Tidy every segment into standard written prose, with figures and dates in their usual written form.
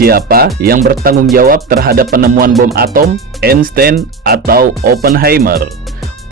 Siapa yang bertanggung jawab terhadap penemuan bom atom, Einstein atau Oppenheimer?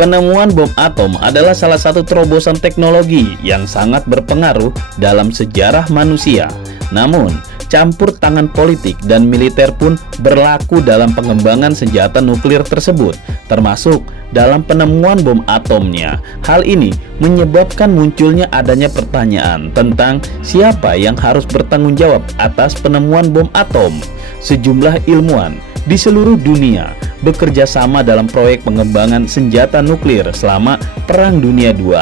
Penemuan bom atom adalah salah satu terobosan teknologi yang sangat berpengaruh dalam sejarah manusia. Namun, campur tangan politik dan militer pun berlaku dalam pengembangan senjata nuklir tersebut, termasuk dalam penemuan bom atomnya. Hal ini menyebabkan munculnya adanya pertanyaan tentang siapa yang harus bertanggung jawab atas penemuan bom atom. Sejumlah ilmuwan di seluruh dunia bekerja sama dalam proyek pengembangan senjata nuklir selama Perang Dunia II.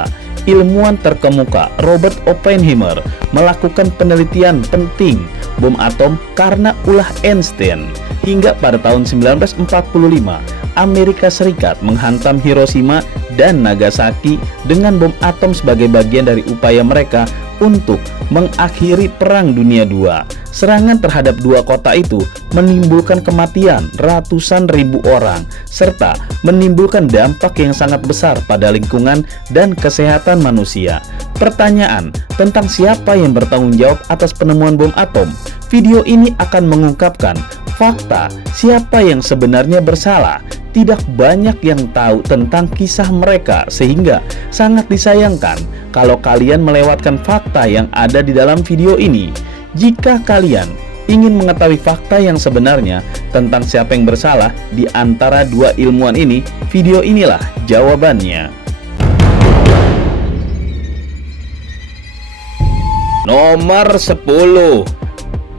Ilmuwan terkemuka Robert Oppenheimer melakukan penelitian penting bom atom karena ulah Einstein. Hingga pada tahun 1945, Amerika Serikat menghantam Hiroshima dan Nagasaki dengan bom atom sebagai bagian dari upaya mereka untuk mengakhiri Perang Dunia II. Serangan terhadap dua kota itu menimbulkan kematian ratusan ribu orang, serta menimbulkan dampak yang sangat besar pada lingkungan dan kesehatan manusia. Pertanyaan tentang siapa yang bertanggung jawab atas penemuan bom atom. Video ini akan mengungkapkan fakta siapa yang sebenarnya bersalah. Tidak banyak yang tahu tentang kisah mereka, sehingga sangat disayangkan kalau kalian melewatkan fakta yang ada di dalam video ini. Jika kalian ingin mengetahui fakta yang sebenarnya tentang siapa yang bersalah di antara dua ilmuwan ini, video inilah jawabannya. Nomor 10.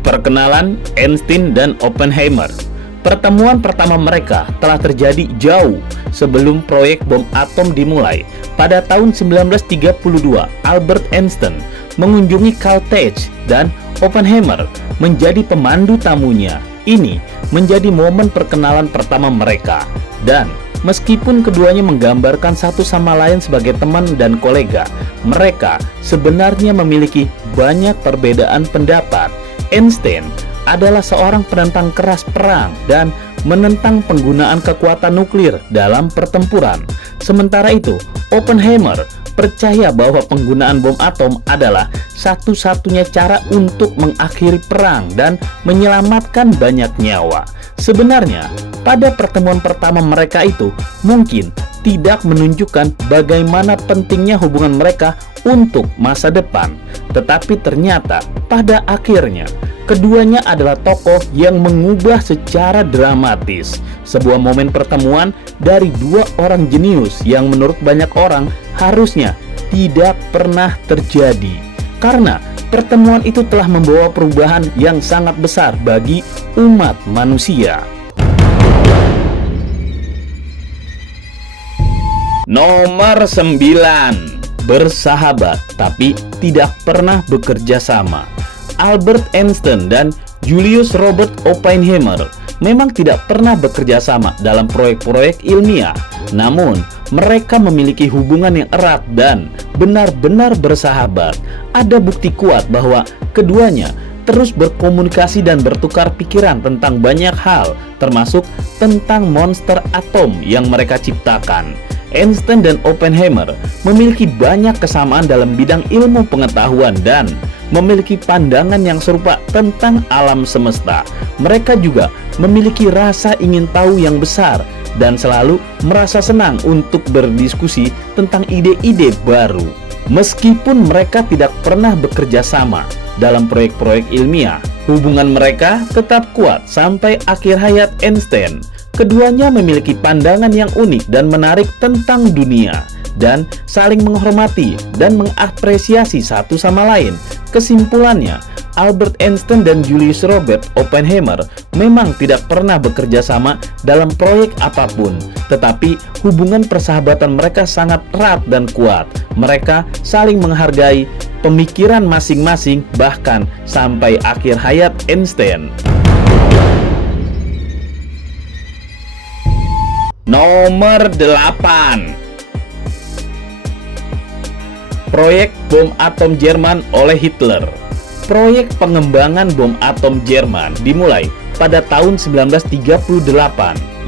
Perkenalan Einstein dan Oppenheimer. Pertemuan pertama mereka telah terjadi jauh sebelum proyek bom atom dimulai. Pada tahun 1932, Albert Einstein mengunjungi Caltech dan Oppenheimer menjadi pemandu tamunya. Ini menjadi momen perkenalan pertama mereka, dan meskipun keduanya menggambarkan satu sama lain sebagai teman dan kolega, mereka sebenarnya memiliki banyak perbedaan pendapat. Einstein adalah seorang penentang keras perang dan menentang penggunaan kekuatan nuklir dalam pertempuran. Sementara itu, Oppenheimer percaya bahwa penggunaan bom atom adalah satu-satunya cara untuk mengakhiri perang dan menyelamatkan banyak nyawa. Sebenarnya, pada pertemuan pertama mereka itu mungkin tidak menunjukkan bagaimana pentingnya hubungan mereka untuk masa depan. Tetapi ternyata pada akhirnya keduanya adalah tokoh yang mengubah secara dramatis sebuah momen pertemuan dari dua orang jenius yang menurut banyak orang harusnya tidak pernah terjadi, karena pertemuan itu telah membawa perubahan yang sangat besar bagi umat manusia. Nomor 9. Bersahabat tapi tidak pernah bekerja sama. Albert Einstein dan Julius Robert Oppenheimer memang tidak pernah bekerja sama dalam proyek-proyek ilmiah. Namun, mereka memiliki hubungan yang erat dan benar-benar bersahabat. Ada bukti kuat bahwa keduanya terus berkomunikasi dan bertukar pikiran tentang banyak hal, termasuk tentang monster atom yang mereka ciptakan. Einstein dan Oppenheimer memiliki banyak kesamaan dalam bidang ilmu pengetahuan dan memiliki pandangan yang serupa tentang alam semesta. Mereka juga memiliki rasa ingin tahu yang besar dan selalu merasa senang untuk berdiskusi tentang ide-ide baru. Meskipun mereka tidak pernah bekerja sama dalam proyek-proyek ilmiah, hubungan mereka tetap kuat sampai akhir hayat Einstein. Keduanya memiliki pandangan yang unik dan menarik tentang dunia, dan saling menghormati dan mengapresiasi satu sama lain. Kesimpulannya, Albert Einstein dan Julius Robert Oppenheimer memang tidak pernah bekerja sama dalam proyek apapun, tetapi hubungan persahabatan mereka sangat erat dan kuat. Mereka saling menghargai pemikiran masing-masing bahkan sampai akhir hayat Einstein. Nomor 8. Proyek bom atom Jerman oleh Hitler. Proyek pengembangan bom atom Jerman dimulai pada tahun 1938,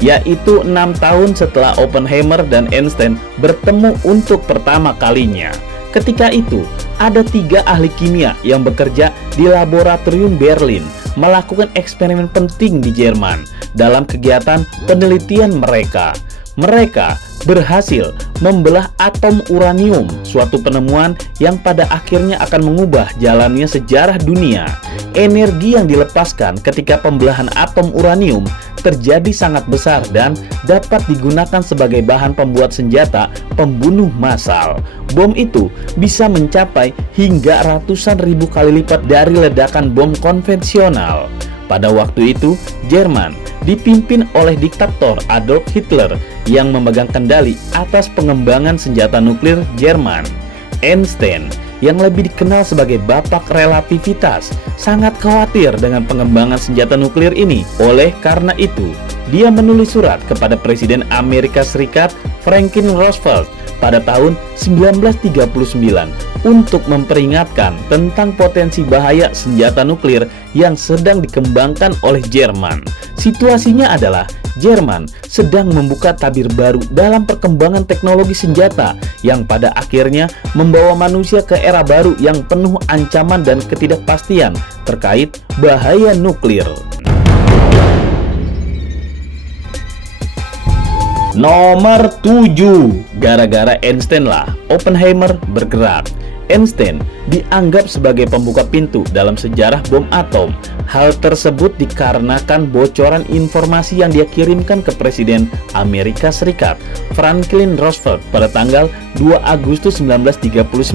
yaitu 6 tahun setelah Oppenheimer dan Einstein bertemu untuk pertama kalinya. Ketika itu, ada 3 ahli kimia yang bekerja di laboratorium Berlin melakukan eksperimen penting di Jerman dalam kegiatan penelitian mereka. Mereka berhasil membelah atom uranium, suatu penemuan yang pada akhirnya akan mengubah jalannya sejarah dunia. Energi yang dilepaskan ketika pembelahan atom uranium terjadi sangat besar dan dapat digunakan sebagai bahan pembuat senjata pembunuh massal. Bom itu bisa mencapai hingga ratusan ribu kali lipat dari ledakan bom konvensional. Pada waktu itu, Jerman dipimpin oleh diktator Adolf Hitler yang memegang kendali atas pengembangan senjata nuklir Jerman. Einstein, yang lebih dikenal sebagai bapak relativitas, sangat khawatir dengan pengembangan senjata nuklir ini. Oleh karena itu, dia menulis surat kepada Presiden Amerika Serikat Franklin Roosevelt pada tahun 1939 untuk memperingatkan tentang potensi bahaya senjata nuklir yang sedang dikembangkan oleh Jerman. Situasinya adalah Jerman sedang membuka tabir baru dalam perkembangan teknologi senjata yang pada akhirnya membawa manusia ke era baru yang penuh ancaman dan ketidakpastian terkait bahaya nuklir. Nomor 7. Gara-gara Einstein lah Oppenheimer bergerak. Einstein dianggap sebagai pembuka pintu dalam sejarah bom atom. Hal tersebut dikarenakan bocoran informasi yang dia kirimkan ke Presiden Amerika Serikat Franklin Roosevelt pada tanggal 2 Agustus 1939.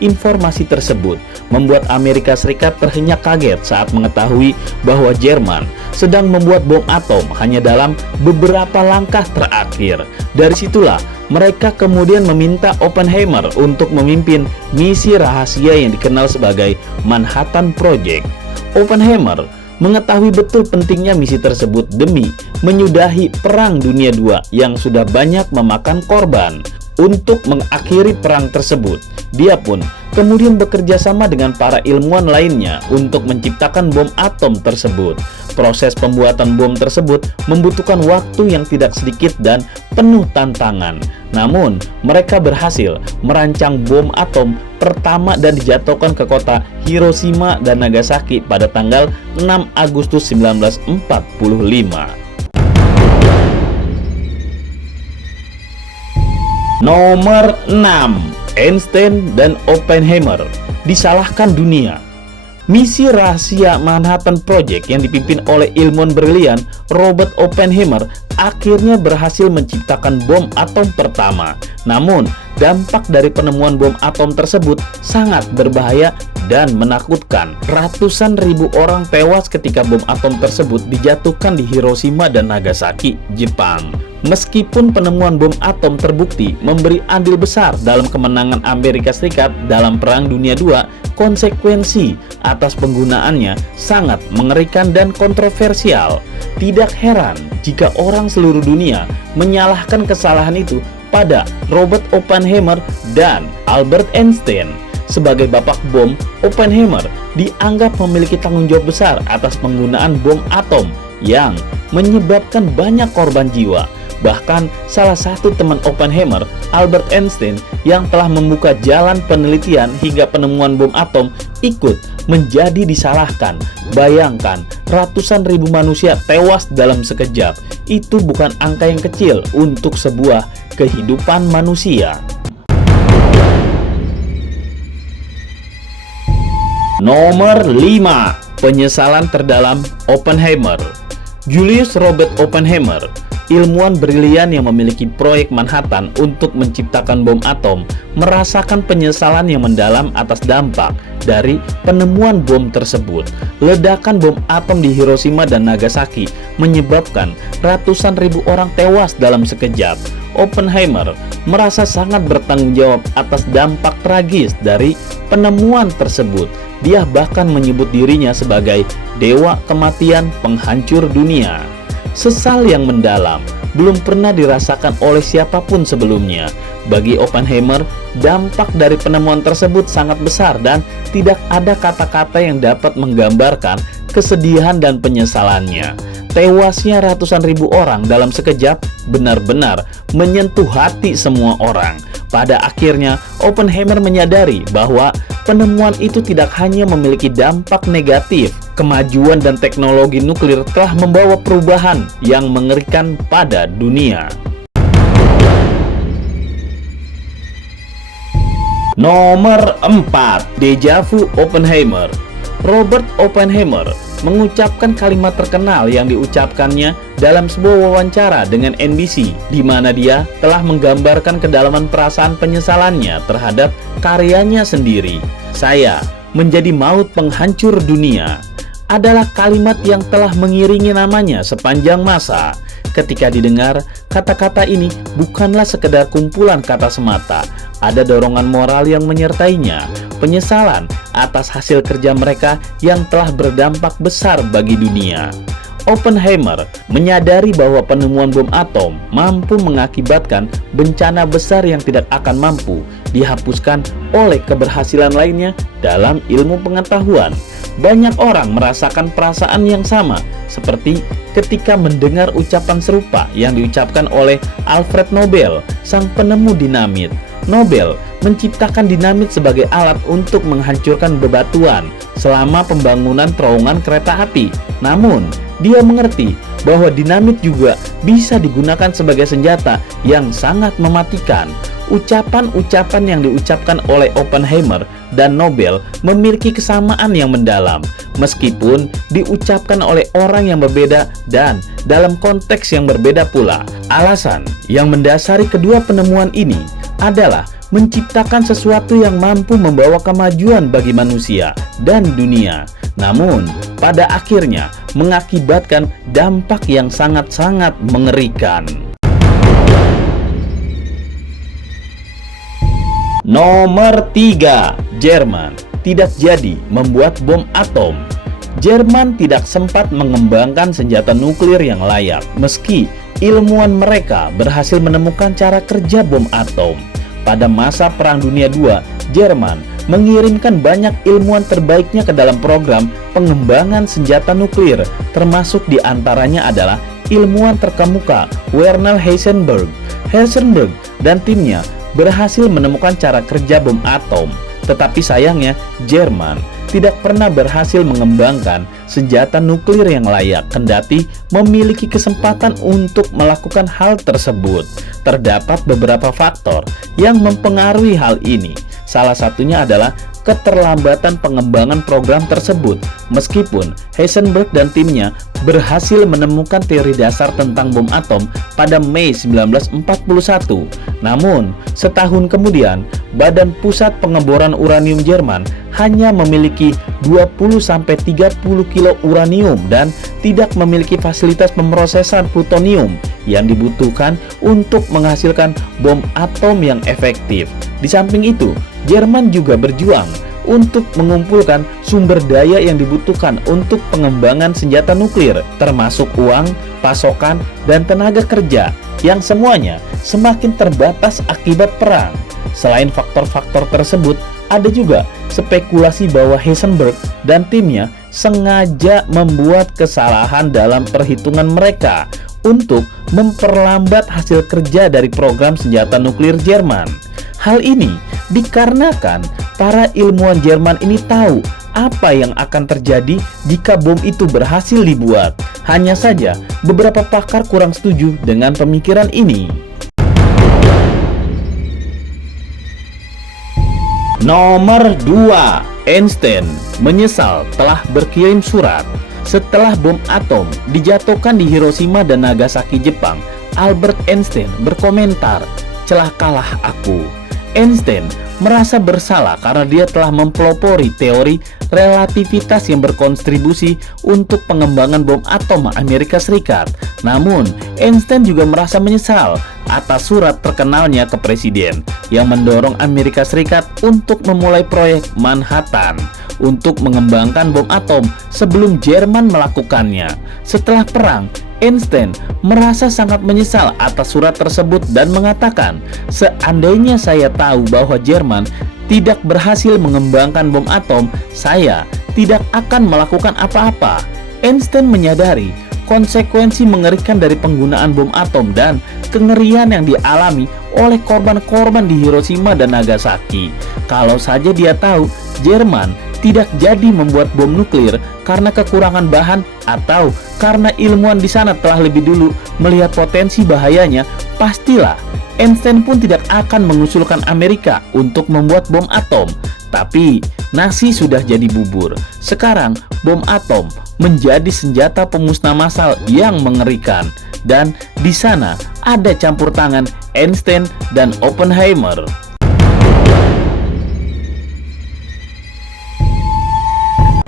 Informasi tersebut membuat Amerika Serikat terhenyak kaget saat mengetahui bahwa Jerman sedang membuat bom atom hanya dalam beberapa langkah terakhir. Dari situlah mereka kemudian meminta Oppenheimer untuk memimpin misi rahasia yang dikenal sebagai Manhattan Project. Oppenheimer mengetahui betul pentingnya misi tersebut demi menyudahi Perang Dunia II yang sudah banyak memakan korban. Untuk mengakhiri perang tersebut, dia pun kemudian bekerja sama dengan para ilmuwan lainnya untuk menciptakan bom atom tersebut. Proses pembuatan bom tersebut membutuhkan waktu yang tidak sedikit dan penuh tantangan. Namun, mereka berhasil merancang bom atom pertama dan dijatuhkan ke kota Hiroshima dan Nagasaki pada tanggal 6 Agustus 1945. Nomor 6. Einstein dan Oppenheimer disalahkan dunia. Misi rahasia Manhattan Project yang dipimpin oleh ilmuwan brilian Robert Oppenheimer akhirnya berhasil menciptakan bom atom pertama. Namun, dampak dari penemuan bom atom tersebut sangat berbahaya dan menakutkan. Ratusan ribu orang tewas ketika bom atom tersebut dijatuhkan di Hiroshima dan Nagasaki, Jepang. Meskipun penemuan bom atom terbukti memberi andil besar dalam kemenangan Amerika Serikat dalam Perang Dunia II, konsekuensi atas penggunaannya sangat mengerikan dan kontroversial. Tidak heran jika orang seluruh dunia menyalahkan kesalahan itu pada Robert Oppenheimer dan Albert Einstein. Sebagai bapak bom, Oppenheimer dianggap memiliki tanggung jawab besar atas penggunaan bom atom yang menyebabkan banyak korban jiwa. Bahkan salah satu teman Oppenheimer, Albert Einstein, yang telah membuka jalan penelitian hingga penemuan bom atom, ikut menjadi disalahkan. Bayangkan, ratusan ribu manusia tewas dalam sekejap. Itu bukan angka yang kecil untuk sebuah kehidupan manusia. Nomor 5. Penyesalan terdalam Oppenheimer. Julius Robert Oppenheimer, ilmuwan brilian yang memiliki proyek Manhattan untuk menciptakan bom atom, merasakan penyesalan yang mendalam atas dampak dari penemuan bom tersebut. Ledakan bom atom di Hiroshima dan Nagasaki menyebabkan ratusan ribu orang tewas dalam sekejap. Oppenheimer merasa sangat bertanggung jawab atas dampak tragis dari penemuan tersebut. Dia bahkan menyebut dirinya sebagai dewa kematian penghancur dunia. Sesal yang mendalam belum pernah dirasakan oleh siapapun sebelumnya. Bagi Oppenheimer, dampak dari penemuan tersebut sangat besar dan tidak ada kata-kata yang dapat menggambarkan kesedihan dan penyesalannya. Tewasnya ratusan ribu orang dalam sekejap benar-benar menyentuh hati semua orang. Pada akhirnya, Oppenheimer menyadari bahwa penemuan itu tidak hanya memiliki dampak negatif kemajuan dan teknologi nuklir telah membawa perubahan yang mengerikan pada dunia. Nomor 4, Deja Vu Oppenheimer. Robert Oppenheimer mengucapkan kalimat terkenal yang diucapkannya dalam sebuah wawancara dengan NBC, di mana dia telah menggambarkan kedalaman perasaan penyesalannya terhadap karyanya sendiri. "Saya menjadi maut penghancur dunia," adalah kalimat yang telah mengiringi namanya sepanjang masa. Ketika didengar, kata-kata ini bukanlah sekedar kumpulan kata semata. Ada dorongan moral yang menyertainya, penyesalan atas hasil kerja mereka yang telah berdampak besar bagi dunia. Oppenheimer menyadari bahwa penemuan bom atom mampu mengakibatkan bencana besar yang tidak akan mampu dihapuskan oleh keberhasilan lainnya dalam ilmu pengetahuan. Banyak orang merasakan perasaan yang sama, seperti ketika mendengar ucapan serupa yang diucapkan oleh Alfred Nobel, sang penemu dinamit. Nobel menciptakan dinamit sebagai alat untuk menghancurkan bebatuan selama pembangunan terowongan kereta api. Namun, dia mengerti bahwa dinamit juga bisa digunakan sebagai senjata yang sangat mematikan. Ucapan-ucapan yang diucapkan oleh Oppenheimer dan Nobel memiliki kesamaan yang mendalam, meskipun diucapkan oleh orang yang berbeda dan dalam konteks yang berbeda pula. Alasan yang mendasari kedua penemuan ini adalah menciptakan sesuatu yang mampu membawa kemajuan bagi manusia dan dunia, namun pada akhirnya mengakibatkan dampak yang sangat-sangat mengerikan. Nomor 3, Jerman tidak jadi membuat bom atom. Jerman tidak sempat mengembangkan senjata nuklir yang layak, meski ilmuwan mereka berhasil menemukan cara kerja bom atom. Pada masa Perang Dunia II, Jerman mengirimkan banyak ilmuwan terbaiknya ke dalam program pengembangan senjata nuklir, termasuk diantaranya adalah ilmuwan terkemuka Werner Heisenberg. Heisenberg dan timnya berhasil menemukan cara kerja bom atom, tetapi sayangnya Jerman tidak pernah berhasil mengembangkan senjata nuklir yang layak, kendati memiliki kesempatan untuk melakukan hal tersebut. Terdapat beberapa faktor yang mempengaruhi hal ini. Salah satunya adalah keterlambatan pengembangan program tersebut. Meskipun Heisenberg dan timnya berhasil menemukan teori dasar tentang bom atom pada Mei 1941, namun setahun kemudian Badan Pusat Pengeboran Uranium Jerman hanya memiliki 20-30 kilo uranium dan tidak memiliki fasilitas pemrosesan plutonium yang dibutuhkan untuk menghasilkan bom atom yang efektif. Di samping itu, Jerman juga berjuang untuk mengumpulkan sumber daya yang dibutuhkan untuk pengembangan senjata nuklir, termasuk uang, pasokan, dan tenaga kerja yang semuanya semakin terbatas akibat perang. Selain faktor-faktor tersebut, ada juga spekulasi bahwa Heisenberg dan timnya sengaja membuat kesalahan dalam perhitungan mereka untuk memperlambat hasil kerja dari program senjata nuklir Jerman. Hal ini dikarenakan para ilmuwan Jerman ini tahu apa yang akan terjadi jika bom itu berhasil dibuat. Hanya saja, beberapa pakar kurang setuju dengan pemikiran ini. Nomor 2, Einstein menyesal telah berkirim surat. Setelah bom atom dijatuhkan di Hiroshima dan Nagasaki, Jepang, Albert Einstein berkomentar, "Celakalah aku." Einstein merasa bersalah karena dia telah mempelopori teori relativitas yang berkontribusi untuk pengembangan bom atom Amerika Serikat. Namun, Einstein juga merasa menyesal atas surat terkenalnya ke presiden yang mendorong Amerika Serikat untuk memulai proyek Manhattan untuk mengembangkan bom atom sebelum Jerman melakukannya. Setelah perang, Einstein merasa sangat menyesal atas surat tersebut dan mengatakan, "Seandainya saya tahu bahwa Jerman tidak berhasil mengembangkan bom atom, saya tidak akan melakukan apa-apa." Einstein menyadari konsekuensi mengerikan dari penggunaan bom atom dan kengerian yang dialami oleh korban-korban di Hiroshima dan Nagasaki. Kalau saja dia tahu Jerman tidak jadi membuat bom nuklir karena kekurangan bahan atau karena ilmuwan di sana telah lebih dulu melihat potensi bahayanya, pastilah Einstein pun tidak akan mengusulkan Amerika untuk membuat bom atom. Tapi nasi sudah jadi bubur. Sekarang bom atom menjadi senjata pemusnah massal yang mengerikan. Dan di sana ada campur tangan Einstein dan Oppenheimer.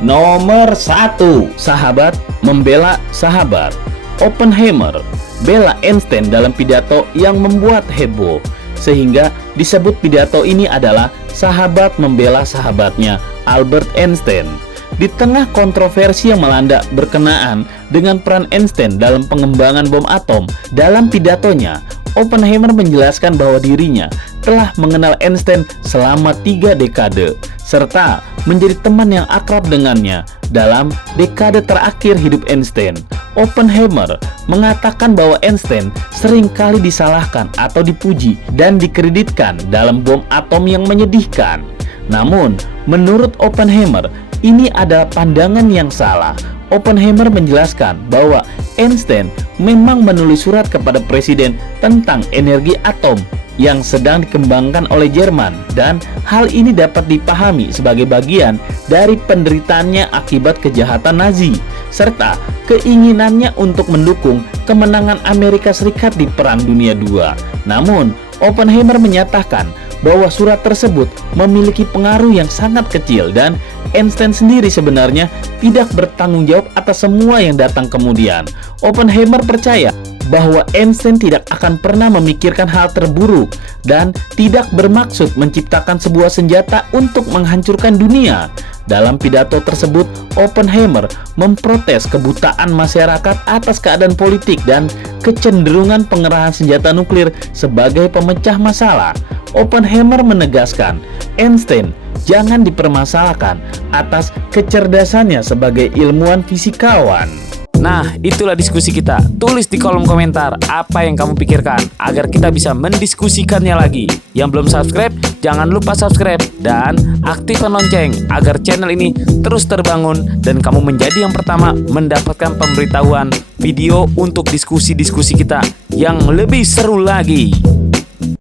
Nomor 1, sahabat membela sahabat. Oppenheimer bela Einstein dalam pidato yang membuat heboh, sehingga disebut pidato ini adalah sahabat membela sahabatnya Albert Einstein. Di tengah kontroversi yang melanda berkenaan dengan peran Einstein dalam pengembangan bom atom, dalam pidatonya Oppenheimer menjelaskan bahwa dirinya telah mengenal Einstein selama 3 dekade, serta menjadi teman yang akrab dengannya dalam dekade terakhir hidup Einstein. Oppenheimer mengatakan bahwa Einstein sering kali disalahkan atau dipuji dan dikreditkan dalam bom atom yang menyedihkan. Namun, menurut Oppenheimer, ini adalah pandangan yang salah. Oppenheimer menjelaskan bahwa Einstein memang menulis surat kepada presiden tentang energi atom yang sedang dikembangkan oleh Jerman, dan hal ini dapat dipahami sebagai bagian dari penderitaannya akibat kejahatan Nazi serta keinginannya untuk mendukung kemenangan Amerika Serikat di Perang Dunia II. Namun, Oppenheimer menyatakan bahwa surat tersebut memiliki pengaruh yang sangat kecil dan Einstein sendiri sebenarnya tidak bertanggung jawab atas semua yang datang kemudian. Oppenheimer percaya bahwa Einstein tidak akan pernah memikirkan hal terburuk dan tidak bermaksud menciptakan sebuah senjata untuk menghancurkan dunia. Dalam pidato tersebut, Oppenheimer memprotes kebutaan masyarakat atas keadaan politik dan kecenderungan pengerahan senjata nuklir sebagai pemecah masalah. Oppenheimer menegaskan, Einstein jangan dipermasalahkan atas kecerdasannya sebagai ilmuwan fisikawan. Nah, itulah diskusi kita. Tulis di kolom komentar apa yang kamu pikirkan agar kita bisa mendiskusikannya lagi. Yang belum subscribe, jangan lupa subscribe dan aktifkan lonceng agar channel ini terus terbangun dan kamu menjadi yang pertama mendapatkan pemberitahuan video untuk diskusi-diskusi kita yang lebih seru lagi.